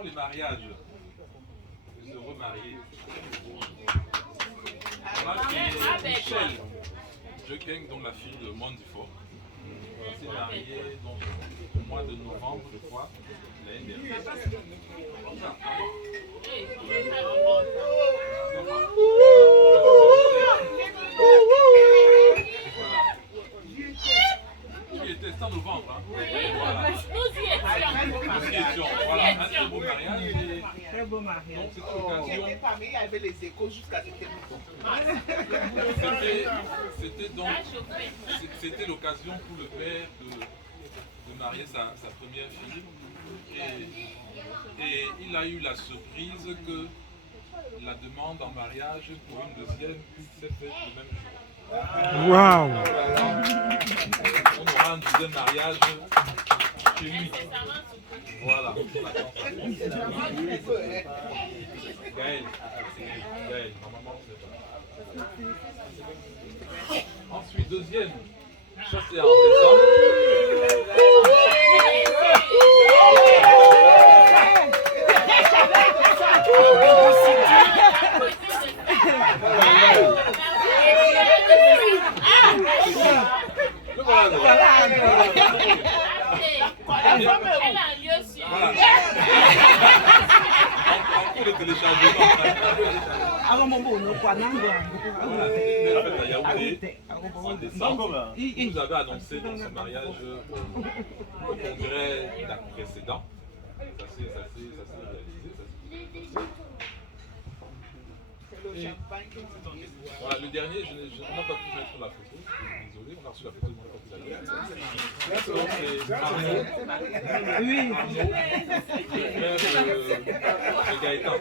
Pour les mariages, les heureux mariés. Voilà qui est Michel Jeking, dont la fille de Mondifo. Elle s'est mariée au mois de novembre, je crois, l'année dernière. Tu étais en novembre, hein? Voilà. Nous y étions. Voilà, un très beau mariage. Très beau mariage. Donc c'était l'occasion. Il y avait les échos jusqu'à ce C'était l'occasion pour le père de marier sa première fille. Et il a eu la surprise que la demande en mariage pour une deuxième s'est faite le même jour. Waouh! On aura un deuxième mariage chez lui. Voilà. Gaël. Gaël, normalement c'est pas. Ensuite, deuxième. Ça c'est en décembre. Elle a un lieu sur. En cours de téléchargement. En décembre, il nous avait annoncé dans ce mariage au congrès précédent. Ça s'est réalisé. Voilà, le dernier, on n'a pas pu mettre la photo. Désolé, on a reçu la photo, on n'a pas pu la mettre. Donc c'est Arnaud, le Gaëtan.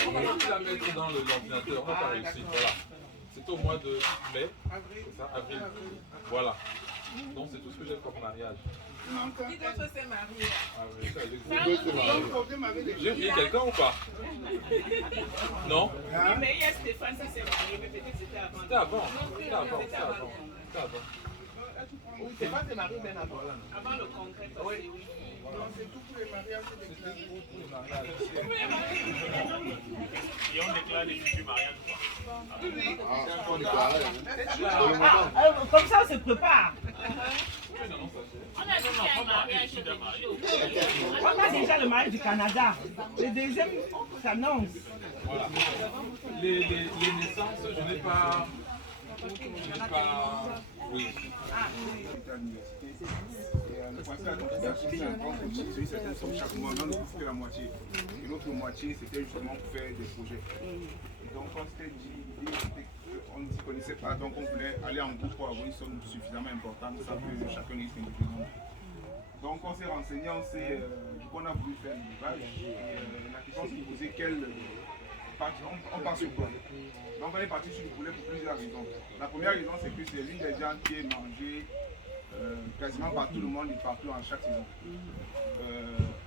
On a pu la mettre dans l'ordinateur, on n'a pas réussi. Voilà. C'est au mois de mai, c'est ça, avril. Voilà. Donc c'est tout ce que j'ai comme mariage. Qui d'autre s'est marié? Ah oui, ça, j'ai oublié quelqu'un ou pas? Non? Oui, mais il y a Stéphane qui s'est marié, mais peut-être c'était avant. C'était avant. C'était avant. Oui, Stéphane s'est marié bien avant. Avant le congrès. Oui. Non, c'est tout pour les mariages. Et on déclare les futurs mariages ou Comme ça, on se prépare. On a déjà un mariage de jour. On a déjà le mariage du Canada. Le deuxième s'annonce. Voilà. Les naissances, je n'ai pas. Oui. Le conseil d'administration, c'est un grand outil, celui certaines sommes chaque mois, mais on fait la moitié. Et l'autre moitié, c'était justement pour faire des projets. Et donc, on s'était dit, on ne s'y connaissait pas, donc on voulait aller en groupe pour avoir une somme suffisamment importante, ça que chacun ait 5 millions. Donc, on s'est renseigné, on a voulu faire le débat. Et la question s'est posée, on part sur quoi? Donc, on est parti sur le poulet pour plusieurs raisons. La première raison, c'est que c'est l'une des viandes qui est mangée quasiment par tout le monde et partout en chaque saison.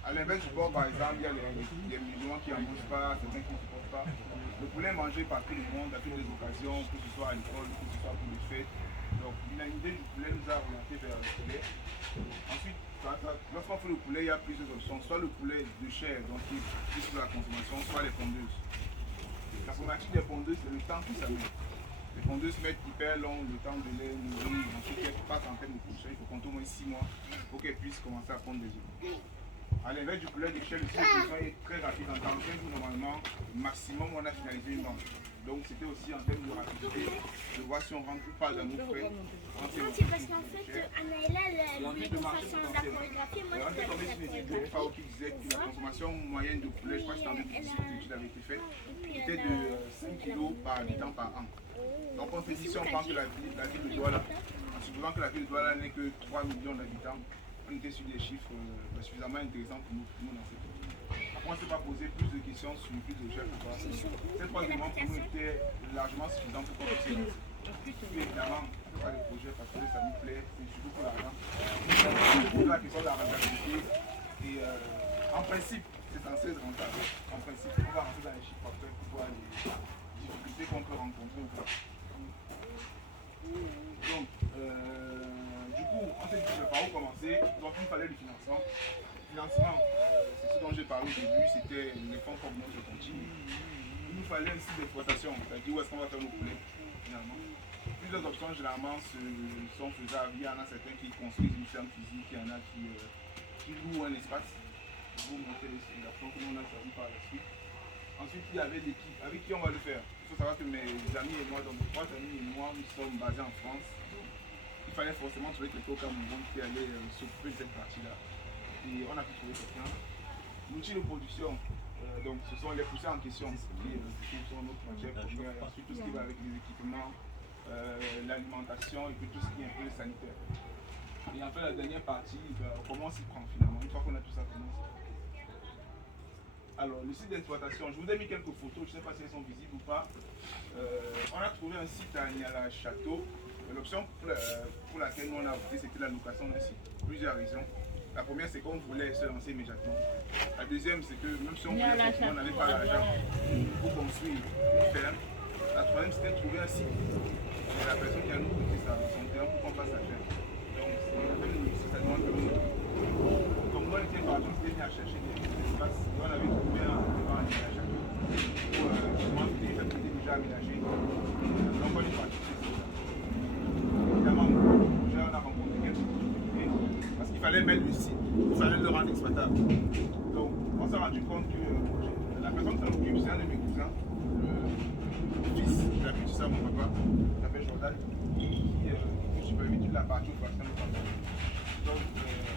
À l'inverse du porc, par exemple, il y a les musulmans qui n'en mangent pas, certains qui ne supportent pas. Le poulet est mangé par tout le monde à toutes les occasions, que ce soit à l'école, que ce soit pour les fêtes. Donc l'idée du poulet nous a orienté vers le poulet. Ensuite, lorsqu'on fait le poulet, il y a plusieurs options. Soit le poulet de chair, donc qui est sur la consommation, soit les pondeuses. La problématique des pondeuses, c'est le temps que ça met. Les pondeuses mettent hyper long, le temps de les nourrir, ensuite elles passent en termes de production, il faut compter au moins 6 mois pour qu'elles puissent commencer à pondre des œufs. A l'inverse du poulet d'échelle, le production est très rapide, en 45 jours normalement, maximum on a finalisé une vente. Donc c'était aussi en termes de rapidité, de voir si on rentre ou pas dans nos frais. Non, c'est parce qu'en fait, Anaëlla, elle voulait qu'on fasse la chorégraphie, moi je voulais faire la chorégraphie. FAO qui disait que la consommation moyenne de poulet, je crois que c'était en 2018 que l'étude avait été faite, était de 5 kg par habitant par an. Donc on s'est dit, si on prend que la ville de Douala, en supposant que la ville de Douala n'est que 3 millions d'habitants, on était sur des chiffres suffisamment intéressants pour nous dans cette ville. Après on ne s'est pas posé plus de questions sur le plus de chefs ou pas. Ces 3 éléments pour nous étaient largement suffisants pour qu'on puisse lancer. Puis évidemment, on ne fait pas de projet parce que ça nous plaît, c'est surtout pour l'argent. C'est la question de la rentabilité. Et en principe, c'est censé être rentable. En principe, on va rentrer dans les chiffres facteurs pour voir les difficultés qu'on peut rencontrer ou pas. Donc, du coup, on s'est dit, par où commencer, donc il fallait le financement. Le financement, c'est ce dont j'ai parlé au début, c'était les fonds comme notre continue. Il nous fallait un site d'exploitation, c'est-à-dire où est-ce qu'on va faire nos poulets, finalement. Plusieurs options généralement sont faisables. Il y en a certains qui construisent une ferme physique, il y en a qui louent un espace. Vous montez la fois que l'on a choisi par la suite. Ensuite, il y avait l'équipe avec qui on va le faire. Il faut savoir que mes amis et moi, donc mes 3 amis et moi, nous sommes basés en France. Il fallait forcément trouver quelqu'un au Cameroun qui allait s'occuper de cette partie-là. Et on a pu trouver quelqu'un. L'outil de production, donc ce sont les poussées en question qui sont notre matière première. Et ensuite, tout ce qui va avec les équipements, l'alimentation et puis tout ce qui est un peu sanitaire. Et en fait, la dernière partie, comment on s'y prend finalement. Une fois qu'on a tout ça, comment on s'y prend. Alors, le site d'exploitation, je vous ai mis quelques photos, je ne sais pas si elles sont visibles ou pas. On a trouvé un site à Niala Château. L'option pour laquelle nous on a opté, c'était la location d'un site. Plusieurs raisons. La première, c'est qu'on voulait se lancer immédiatement. La deuxième, c'est que même si on voulait, on n'avait pas l'argent pour construire une ferme. La troisième, c'était de trouver un site. C'est la personne qui a nous coûté son terrain pour qu'on fasse la ferme. Donc, la ferme de l'outil, ça demande que nous. Donc, nous, on était par exemple, c'était à chercher des espaces. On avait trouvé un terrain à Château pour justement des fermes qui étaient déjà aménagées. Donc, on est parti. Évidemment, on a rencontré quelques difficultés parce qu'il fallait mettre le site, il fallait le rendre exploitable. Donc, on s'est rendu compte que la personne qui s'en occupe, c'est un de mes cousins, le fils de la petite sœur, mon papa, qui s'appelle Jordan, qui supervise toute la partie au bassin de Cameroun. Donc,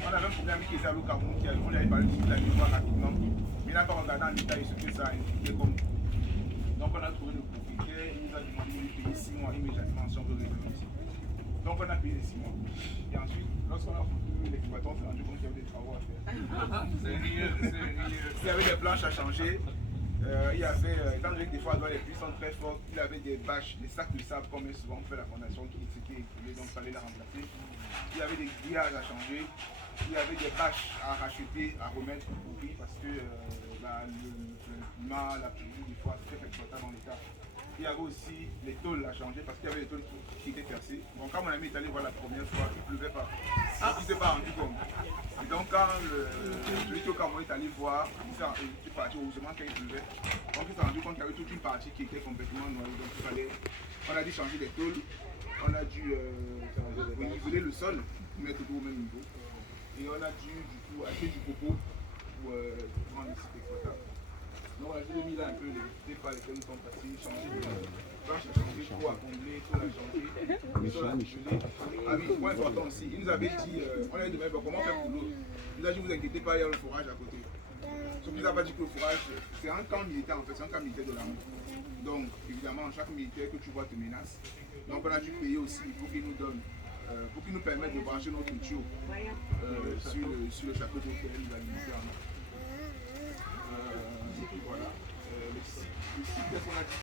on avait un problème avec les ailes au Cameroun, on lui avait parlé de la mémoire rapidement, mais il n'a pas regardé en détail ce que ça a impliqué comme. Donc, on a trouvé le propriétaire, il nous a demandé de lui payer 6 mois immédiatement si on veut revenir ici. Donc on a payé les 6 mois. Et ensuite, lorsqu'on a foutu l'exploitant, on s'est rendu compte qu'il y avait des travaux à faire. Il y avait des planches à changer. Il y avait, étant donné que des fois les pluies sont très fortes, il y avait des bâches, des sacs de sable comme souvent on fait la fondation qui s'était écoulée, donc il fallait la remplacer. Il y avait des grillages à changer. Il y avait des bâches à racheter, à remettre au prix parce que le climat, la pluie, des fois c'était exploitable en l'état. Il y avait aussi les tôles à changer parce qu'il y avait les tôles qui étaient percées. Donc quand mon ami est allé voir la première fois, il ne pleuvait pas. Donc il ne s'est pas rendu compte. Et donc quand celui qui au Cameroun est allé voir, il est parti heureusement qu'il pleuvait. Donc il s'est rendu compte qu'il y avait toute une partie qui était complètement noyée. Donc on a dû changer les tôles, on a dû niveler le sol pour mettre tout au même niveau. Et on a dû du coup acheter du coco pour rendre le site exploitable. Donc je vous ai mis là un peu les départ lesquels nous sommes passés, changer de planche à changer, trop à combler, trop à changer, trop à niveler. Ah oui, point important aussi, il nous avait dit, on avait demandé comment faire pour l'eau. Il a dit, vous inquiétez pas, il y a le forage à côté. Sauf qu'il n'a pas dit que le forage, c'est un camp militaire en fait, c'est un camp militaire de l'armée. Donc évidemment, chaque militaire que tu vois te menace. Donc on a dû payer aussi pour qu'il nous donne, pour qu'il nous permette de brancher notre tuyau sur le château d'hôtel, il va limiter en eau. Voilà. Le site, qu'est-ce qu'on a dit?